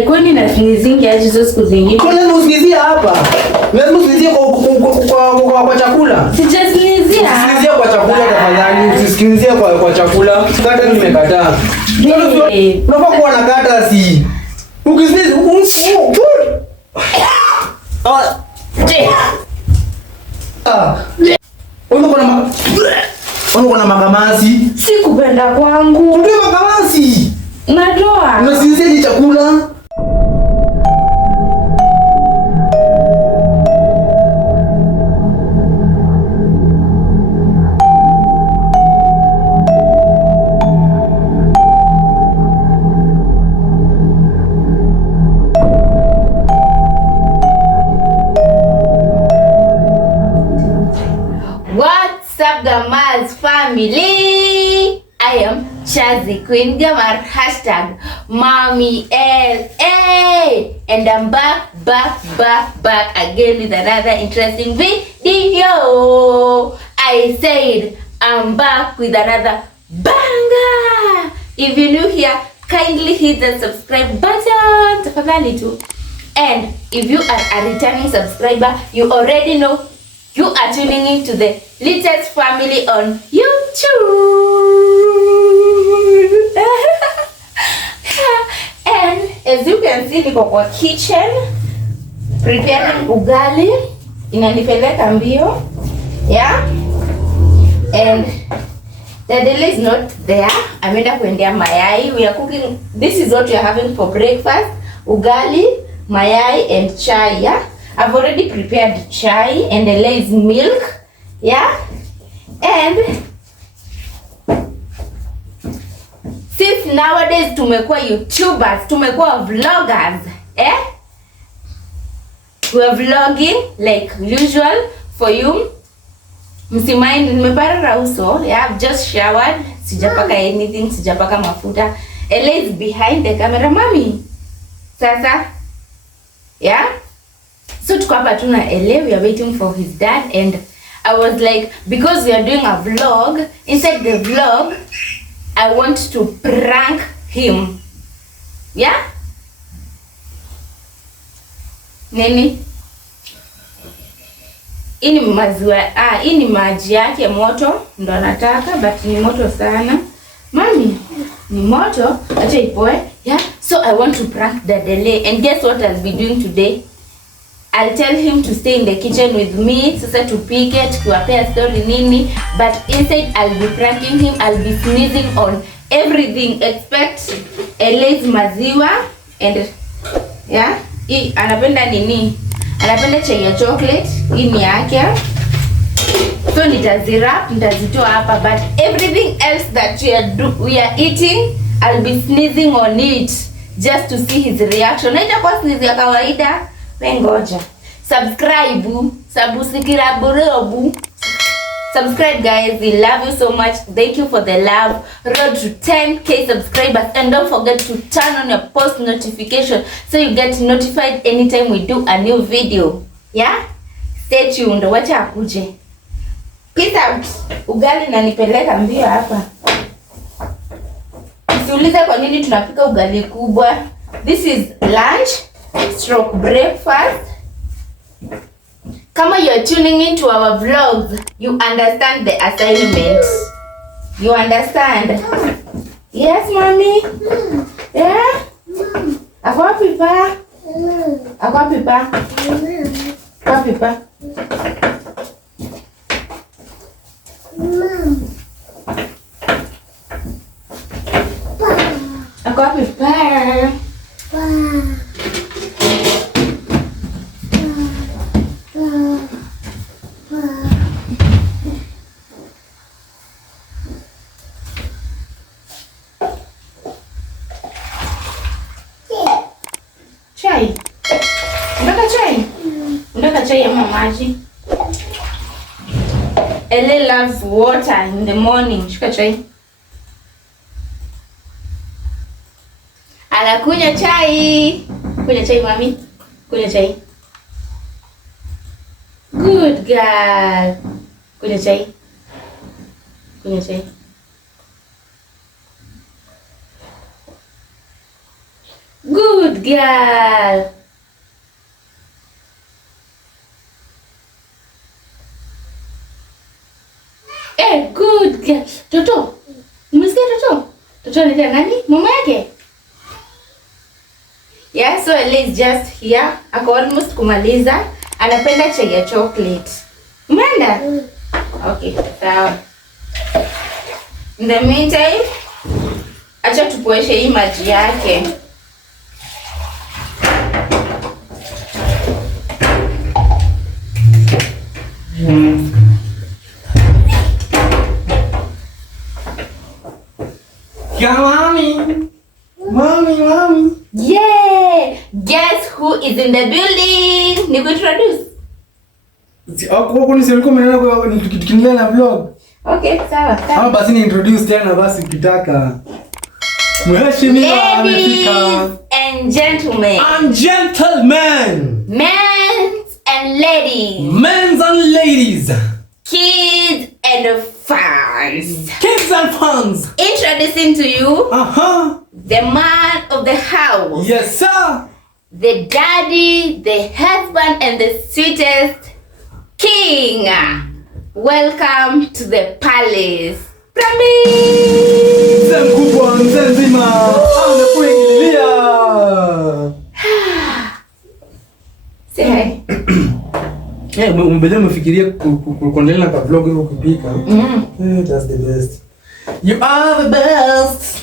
Kwani na sneezing aje hizo siku zingine? Lazima usinizie hapa. Lazima usinizie kwa chakula. Sijasneezia. Usinizie kwa chakula tafadhali. Usinizie kwa chakula. Kata nimekataa. Unafaa kuwa na kata si. Ukisneeze Uko na makamasi. Si kupenda kwangu. Ndio makamasi. Natoa. Unasinzia chakula. What's up, Gamar's family? I am Chazi Queen Gamar, hashtag Mommy LA, and I'm back again with another interesting video. I said I'm back with another banger. If you're new here, kindly hit the subscribe button, tafadhali tu. And if you are a returning subscriber, you already know you are tuning in to the latest family on YouTube. And as you can see, niko kwa kitchen preparing ugali. Inanipeleka mbio. Yeah. And the deli is not there. Ameenda kuendea mayai. We are cooking. This is what we are having for breakfast. Ugali, mayai and chai. Yeah. I've already prepared chai and the lace milk. Yeah. And since nowadays tumekuwa YouTubers, tumekuwa vloggers, we are vlogging like usual for you. Msimaindi nimepara uso. Yeah, I've just showered. Sijapaka anything, sijapaka mafuta. Ella is behind the camera, mommy. Sasa, yeah. So tuko hapa tu na Ella, we are waiting for his dad, and I was like, because we are doing a vlog, inside the vlog, I want to prank him. Yeah? Nini? Hii ni maziwa, hii ni maji yake moto, ndo nataka, but ni moto sana. Mami, ni moto, acha ipoe. Yeah? So I want to prank the delay, and guess what I'll be doing today? I'll tell him to stay in the kitchen with me, sasa tupike, tukiwapea story nini, but inside I'll be pranking him, I'll be sneezing on everything, expect Ella's maziwa, and yeah, hii anapenda nini? Anapenda chai ya chocolate, hii ni yake. So nitazirap, nitazitoa hapa, but everything else that we are eating, I'll be sneezing on it, just to see his reaction. Haitakuwa sneeze ya kawaida. Ngoja. Subscribe guys, we love you so much. Thank you for the love. Road to 10k subscribers, and don't forget to turn on your post notification so you get notified anytime we do a new video. Yeah? Stay tuned. Wacha akuje. Peace out. Ugali nanipeleka mbio hapa. Usiulize kwa nini tunapika ugali kubwa. This is lunch stroke breakfast. Kama you are tuning into our vlogs, you understand the assignment. You understand? Yes, mommy. Yeah. Ako wapi pa? Ako wapi pa? Wapi pa? Ako wapi pa? Chai. Unataka chai? Unataka chai ama maji? Ella loves water in the morning. Shika chai. Anakunywa chai. Kunywa chai mami. Kunywa chai. Good girl. Kunywa chai. Kunywa chai. Good girl. Good girl. Toto. Umesikia Toto? Toto ni nani? Mama yake? Yeah, so Ellie is just here. Ako almost kumaliza. Anapenda chai ya chocolate. Umeenda? Okay, sawa. In the meantime, acha tupoeshe hii maji yake. Mommy. Yeah! Guess who is in the building? Ni kuintroduce? Ako ni sio kama tukiendelea na vlog. Okay, sawa. Basi ni introduce tena basi ukitaka. Mheshimiwa amefika. Ladies and gentlemen. And gentlemen. Men and ladies. Men and ladies. Kids and fans. Kids and fans. Introducing to you the man of the house. Yes, sir. The daddy, the husband, and the sweetest king. Welcome to the palace. Mzee mkubwa, mzee nzima. Amekuingilia. Say hi. Mbele umefikiria kuendelea na vlog hivyo kupika. That's the best. You are the best.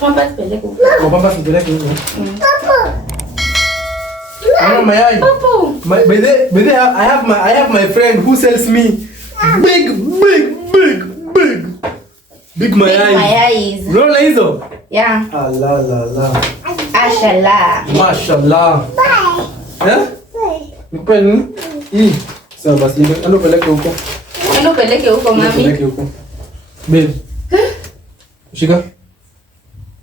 Papa peleke huko. Papa peleke huko. Papa. Mama mayai. Papa. I have my friend who sells me big mayai. Unaona hizo? Yeah. La. Ashallah. Mashallah. Eh? Nipe nini? Hii. Sawa basi, ando peleke huko. Ando peleke huko mami. Peleke huko. Babe. Shika.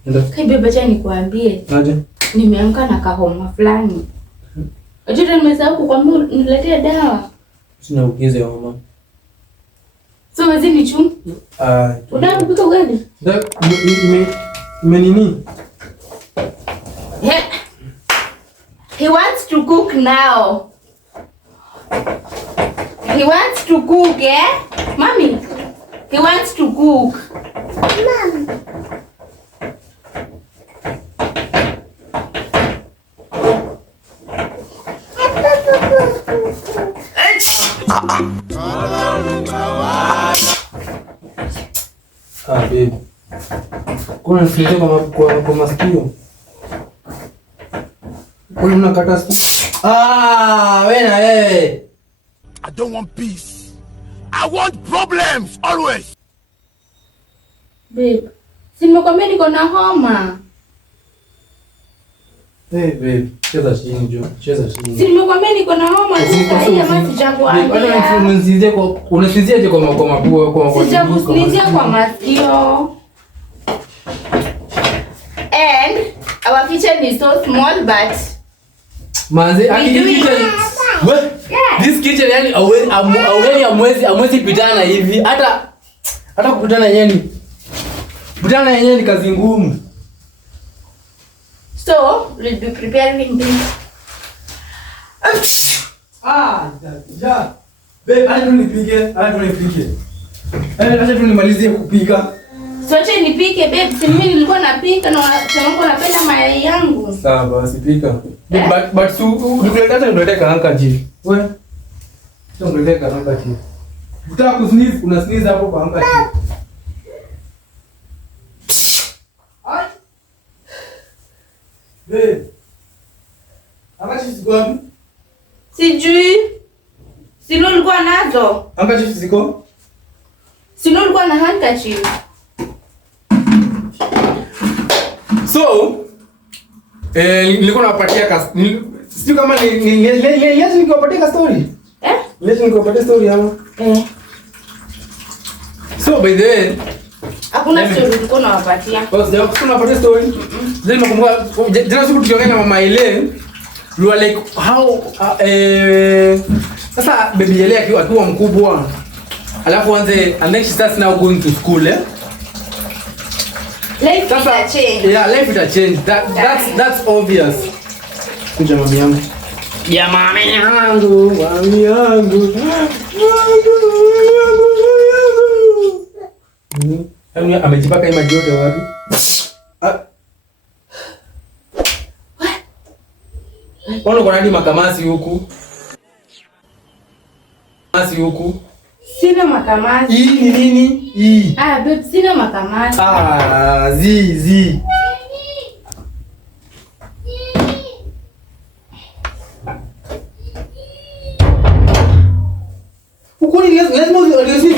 Nenda. Kai bebe, acha nikuambie. Aje. Nimeamka na kahoma fulani. Acha nimesahau kukwambia niletee dawa. Sina ukize mama. So wezi ni chungu? Unataka kupika ugali? Nini? Yeah. He wants to cook now. He wants to cook, yeah? Mommy, he wants to cook. Mom. Babe. Kuna nifike kwa masikio. Kuna unakata sikio. Wewe. I don't want peace. I want problems always. Babe, si nimekwambia niko na homa. Hey babe, cheza chini. Si nimekwambia niko na homa, sasa hii ama sijakuambia. Unasizia kwa mapua. Sijakusinizia kwa masikio. And our kitchen is so small but manze, this kitchen yani amwezi pitana hivi hata kupitana yenyewe ni kazi ngumu. So we'll be preparing this. Babe, acha tunipike. Acha tunimalizie kupika. So acha nipike babe, si mimi nilikuwa napika na wangu napenda mayai yangu. Sawa basi pika. But nikuletaka kaanka ji. Wewe. Sio nikuletaka kaanka ji. Utaka kusneeze, una sneeze hapo kwa anka ji. Ai. Babe. Anka ji ziko wapi? Sijui. Sino ulikuwa nazo? Anka ji ziko? Sino ulikuwa na handkerchief? So, nilikuwa napatia sio kama ni nikupatia story. Nikupatia story ama? So by the way, hakuna story ulikuwa unawapatia. Sio unapatia story. Then nakumbuka jana siku tukiongea na mama ile, you are like how sasa baby ile akiwa mkubwa. Alafu anze and then she starts now going to school Life ita change. Yeah, life ita change. That's obvious. Kuja mami yangu. Ya mami yangu, mami yangu. Yaani amejipaka maji yote wapi? Mbona kuna hadi makamasi huku? Makamasi huku. Sina makamasi. Hii ni nini? Hii. Babe, sina makamasi. Zi. Ukuni lazima usizi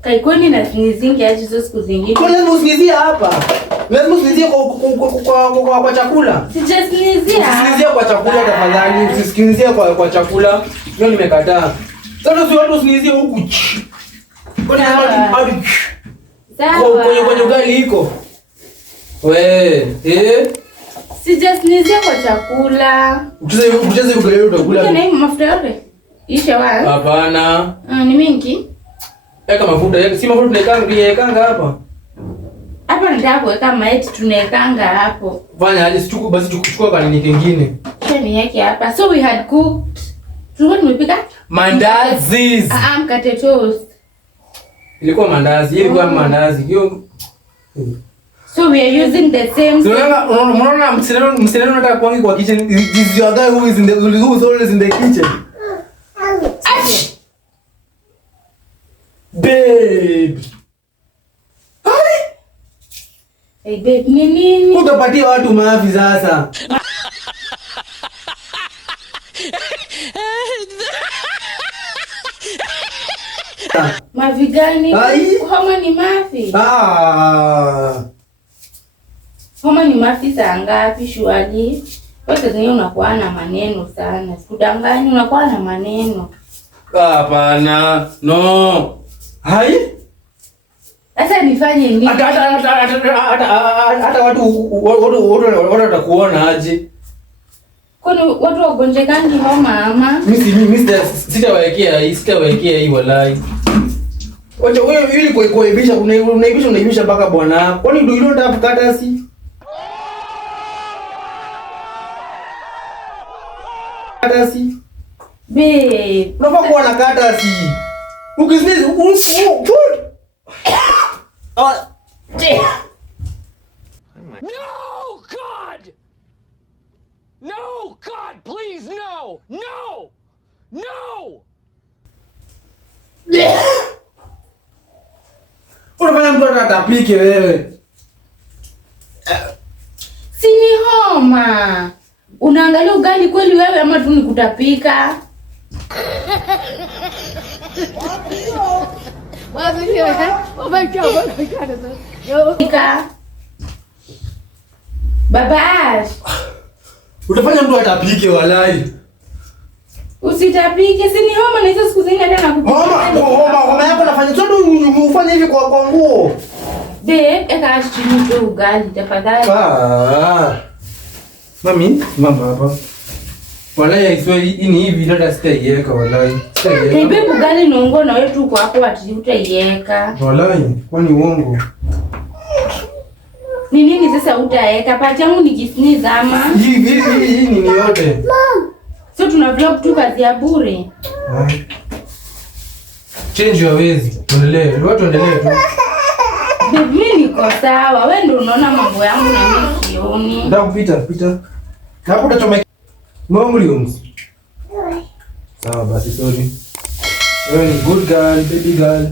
Kaikoni na sneezing aje hizo siku zingine. Kwa lazima usinizie hapa. Lazima usinizie kwa chakula. Sijasneezia. Usinizie kwa chakula tafadhali. Usinizie kwa chakula. Leo nimekataa. Sasa si watu usinizie huku. Kwa nini hadi? Sawa. Kwenye ugali iko. Sijasneezia kwa chakula. Ucheze ugali utakula. Kuna hii mafuta yote. Isha wapi? Hapana. Ni mingi. Eka mafuta, si mafuta tunaekanga hapa. Hapa nataka kuweka maiti tunaekanga hapo. Fanya aje chukua kanini kingine. Kisha niweke hapa. So we had cooked. Tulikuwa tumepika mandazi. Mkate toast. Ilikuwa mandazi, ilikuwa mandazi. Hiyo. So we are using the same. Unaona msichana unataka kuangi kwa kitchen. Is your guy who is always in the kitchen. Babe. Hey babe, nini? Utapatia watu maafi sasa. Mavi gani? Homa ni mafi. Homa ni mafi saa ngapi shwali? Kwa sababu unakuwa na maneno sana. Sikudanganya unakuwa na maneno. Hapana. No. Sasa nifanye nini? Hata watu watakuona aje? Kwani watu wagonjekangi homa ama? Mimi sitawekea hii walai. Wacha wewe ili kuibisha unaibisha mpaka bwana. Kwani do you don't have courtesy? Courtesy? Babe, unafaa kuwa na courtesy. Ukisneeze No, God! No, God, please, no! No! No! Unafanya mtu atapike wewe. Si ni homa. Unaangalia ugali kweli wewe ama tu nikutapika? Baba, utafanya mtu atapike walai. Usitapike, si ni homa na hizo siku zingine hata nakupika. Homa yako nafanya sote ufanye hivi kwa nguo. Babe, eka chini tu ugali tafadhali. Mama hapa. Walai aiswe ini hivi ndio sitaiweka walai. Babe, ugali nongo na wewe tu kwa hapo ati utaiweka. Walai, kwani uongo? Ni nini sasa utaweka? Pati yangu nikisneeze ama? Hii ni yote. So tuna vlog tu kazi ya bure. Change your ways. Tuendelee. Watu endelee tu. Babe, mimi niko sawa. Wewe ndio unaona mambo yangu na mimi sioni. Ndio pita. Hapo utachomeka. Momliums. Sawa basi, sorry. Wewe ni good girl, baby girl.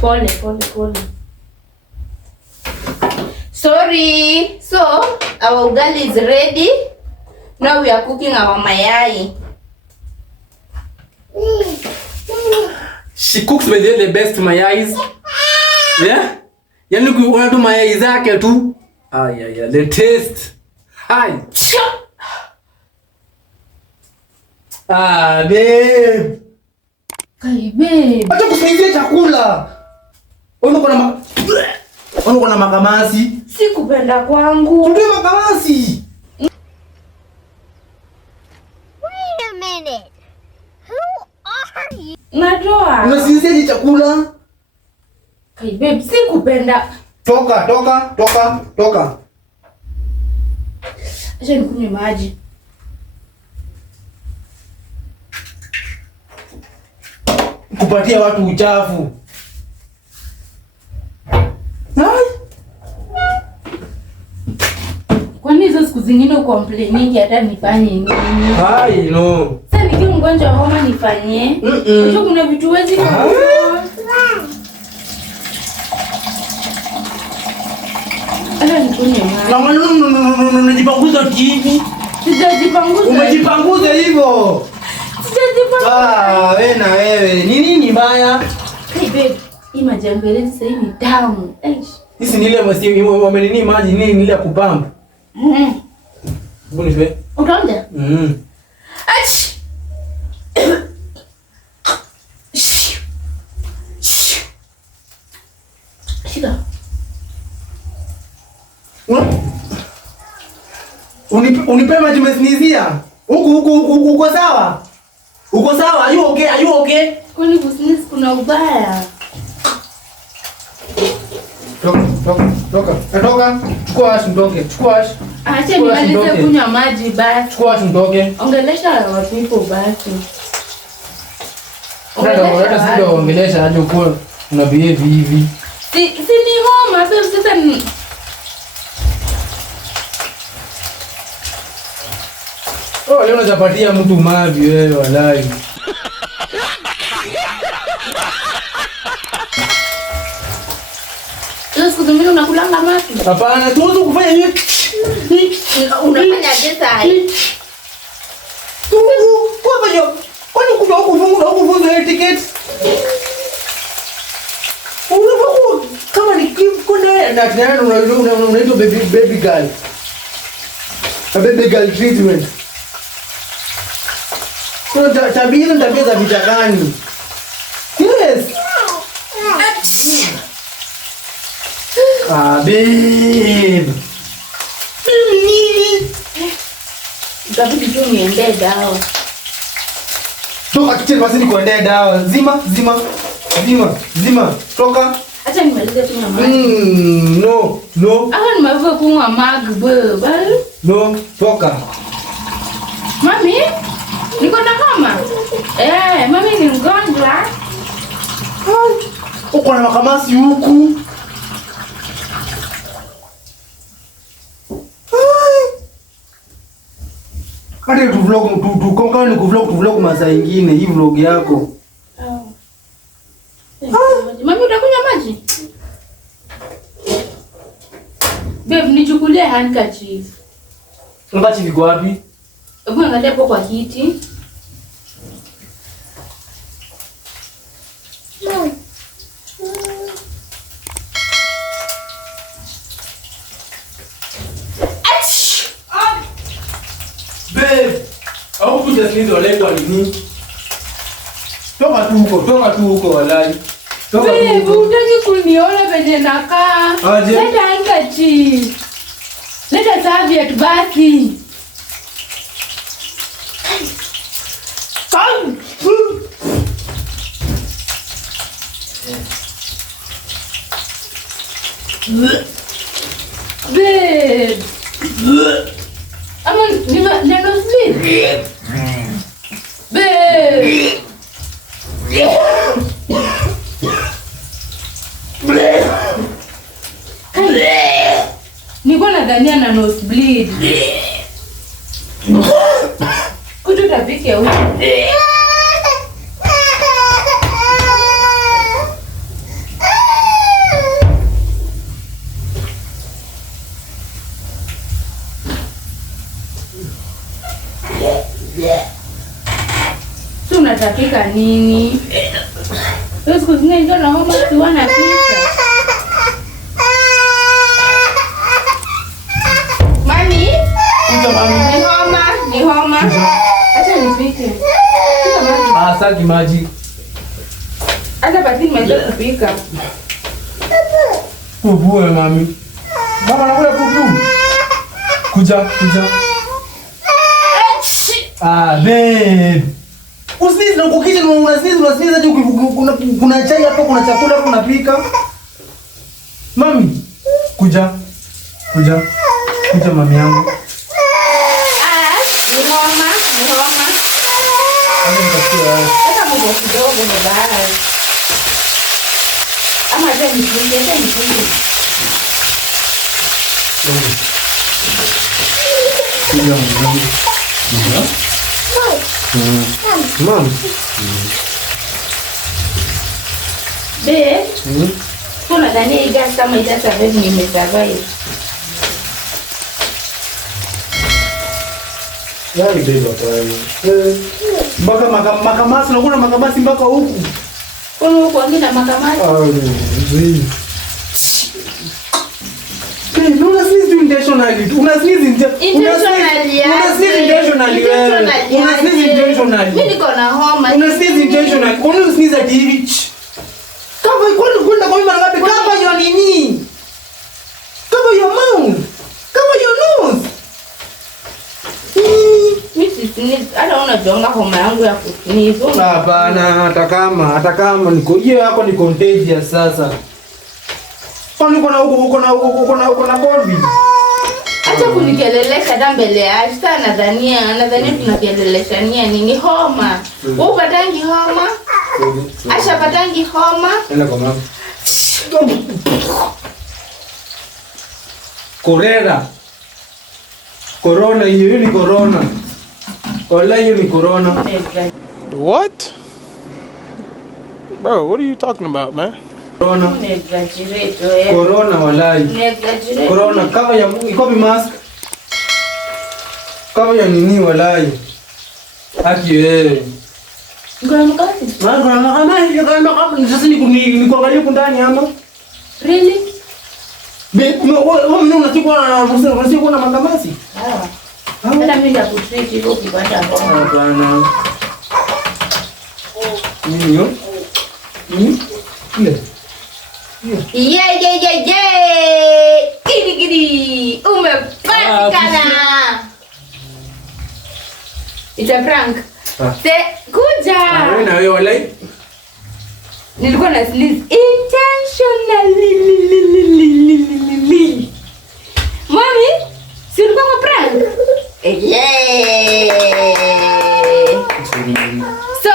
Pole. Sorry. So, our ugali is ready. Now we are cooking our mayai. She cooks with the best mayais. Yeah? Yaani unatu mayai zake tu. Yeah. The taste. Hi. Babe. Kai babe. Acha kusaidia chakula. Uko na makamasi. Si kupenda kwangu. Ndio makamasi. Wait a minute. Who are you? Natoa. Unasaidia chakula. Hey babe, sikupenda. Toka. Acha nikunywe maji. Kupatia watu uchafu. Kwani hizo siku zingine ucomplainingi hata nifanye nini? Hai no. Sasa nikiwa mgonjwa wa homa nifanye? Unajua kuna vitu huwezi kufanya. Acha nikunywe maji. Unajipanguza kivi? Sijajipanguza. Umejipanguza hivyo? Sijajipanguza. Wewe na wewe. Ni nini mbaya? Hey babe, hii maji ya mberezi sasa hivi ni tamu. Hizi ni ile wamenini maji nini ile kupamba. Mbona hivi? Utaonja? Ach. Shida. Unipe maji umesinizia? Uko sawa? Uko sawa? Are you okay? Kwani kusinizi kuna ubaya? Toka. Chukua ash mtoke. Acha nimalize kunywa maji basi. Chukua ash mtoke. Ongelesha watu basi. Ongelesha aje uko una behave hivi. Si ni homa sasa ni. Leo unajapatia mtu mavi wewe walai. Siku zingine unakulanga mapi? Hapana, tuanze kufanya hivi. Unafanya desa hii. Kwa hiyo, kwani kuna huko ticket? Unapokuwa kama ni kuna na tena unaitwa baby girl. A baby girl treatment. Kuna tabia za vitakani. Yes. Babe. Nini? Itabidi tu niendee dawa. Toka kitchen basi nikuendee dawa. Zima. Toka. Acha nimalize kunywa maji. No. Hapo nimaliza kunywa maji baba. No, toka. Mami, niko na homa. Mami ni mgonjwa. Uko na makamasi huku. Hadi tu vlog masaa ingine hii vlog yako. Mami utakunywa maji? Babe, nichukulie handkerchief. Handkerchief iko wapi? Hebu angalia hapo kwa kiti. Babe, au kuja sinizo leko nini? Toka tu huko walai. Babe, utaki kuniona penye nakaa. Leta handkerchief. Leta serviette basi. Babe. Ama neno sleep. Babe. Niko nadhania na nosebleed. Kutu tapike huko. Tu unatapika nini? Wewe siku zingine ndio na homa tu wanapika. Mami? Ni homa. Acha nipike. Saki maji. Acha basi nimalize kupika. Pupu mami. Mama nakula pupu. Kuja. Babe. Usinize na kukisha unasinize aje kuna chai hapo, kuna chakula hapo unapika. Mami, kuja mami yangu. Ni homa. Hata mgo kidogo ni bahari. Ama hata nifunge. Mom. Babe, kuna dhani hii gas kama itasurvive nimesurvive. Yai beba pale. Mpaka makamasi na kuna makamasi mpaka huku. Kuna huko wengine makamasi. Zii. Una sneeze intentionally. Una sneeze intentionally. Mimi niko na homa. Una sneeze intentionally. Una sneeze at hivi. Kama iko kwenda kwa mara ngapi? Kama hiyo nini? Kama your mouth. Kama your nose. Mimi sneeze. Hata unajonga homa yangu ya kusneeze. Hapana, hata kama niko hiyo yako ni contagious sasa. Kwani uko na COVID? Acha kunikelelesha hata mbele ya Asha. Nadhania tunakelelesha nini homa. Wewe upatangi homa? Asha patangi homa? Nenda kwa mama. Corona hiyo ni corona. Wala hiyo ni corona. What? Bro, what are you talking about, man? Corona. Corona walai. Corona cover ya iko mask. Cover ya nini walai. Haki wewe. Ngoma kati. Mama, sasa ni kuangalia ndani ama? Really? Wewe unachukua na makamasi? Hata mimi nakutreat hivyo ukipata homa. Hapana. Nini? Ile. Yeah. Gidi. Umepatikana. It's a prank. Kuja. Wewe na wewe walai. Nilikuwa na sneeze intentionally. Mommy, si ulikuwa kwa prank? Yeah. So,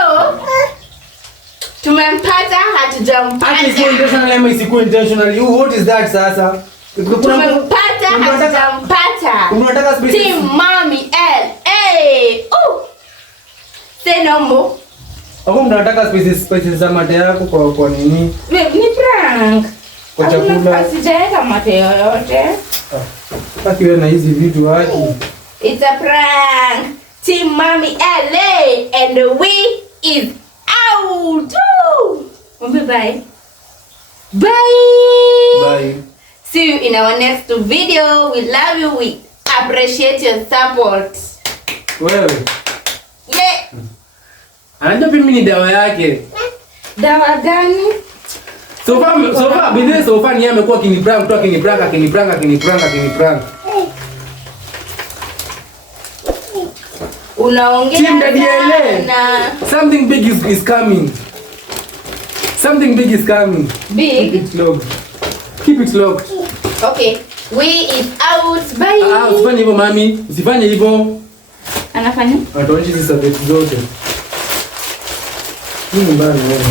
tumempata hatujampata. Ati si intentional ama isiku intentionally. What is that sasa? Tumempata hatujampata. Unataka specific. Team Mommy L. Say no more. Hapo mnataka spices za mate yako kwa nini? Ni prank. Kwa chakula. Sijaweka mate yoyote. Haki wewe na hizi vitu haki. It's a prank. Team Mommy LA and we is out. Bye. Bye. See you in our next video. We love you. We appreciate your support. Wewe. Yeah. Anajua mimi ni dawa yake. Dawa gani? Sofa ni amekuwa akiniprank. Unaongea sana. Something big is coming. Big? Keep it locked. Okay. We is out. Bye. Usifanye hivyo mami. Usifanye hivyo. Anafanya? Atoaje hizi sabeti zote. Ni mbaya wewe.